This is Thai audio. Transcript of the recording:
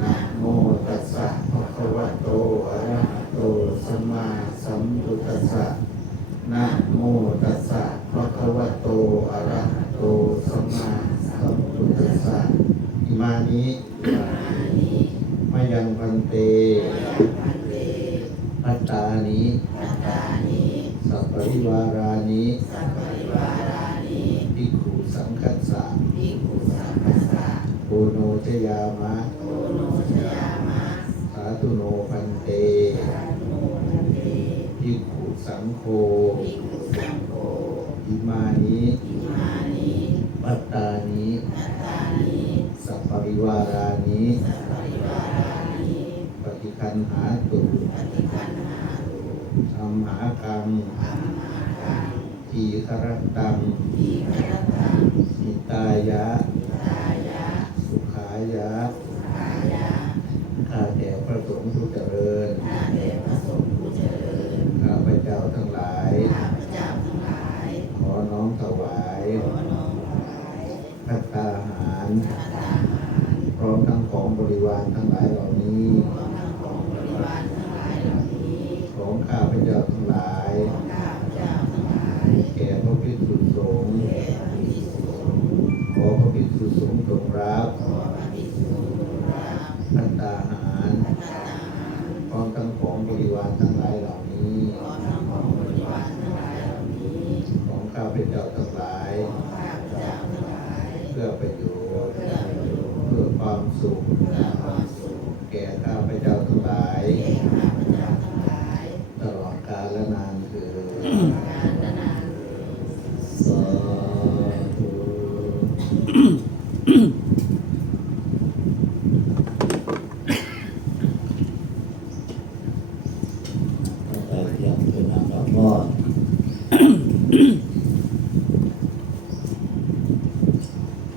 นะโมตัสสะภะคะวะโตอะระหะโตสัมมาสัมพุทธัสสะนะโมตัสสะภะคะวะโตอะระหะโตสัมมาสัมพุทธัสสะอิมานิมายังพันเตปัตตานิสัพปริวารานิภิกขุสังคัสสะ โกโนชยามะสาธุโนพันเตภิกขุสังโฆอิมานิปัตตานิสัพปริวารานิปฏิคันหาตุธรรมหากังทีครตังหิตายะ สุขายะ ข้า แต่พระสงฆ์ผู้เจริญข้าพเจ้าทั้งหลายขอน้อมถวายพัตตาหารพร้อมทั้งของบริวารทั้งหลายเหล่านี้ของข้าพเจ้าทั้งหลายแก่พระภิกษุสงฆ์ขอพระภิกษุสงฆ์จงรับ พัตตาหารพร้อมทั้งของบริวารทั้งหลายเหล่านี้ของข้าพเจ้าทั้งหลาย เพื่อประโยชน์เพื่อความสุขแก่ข้าพเจ้า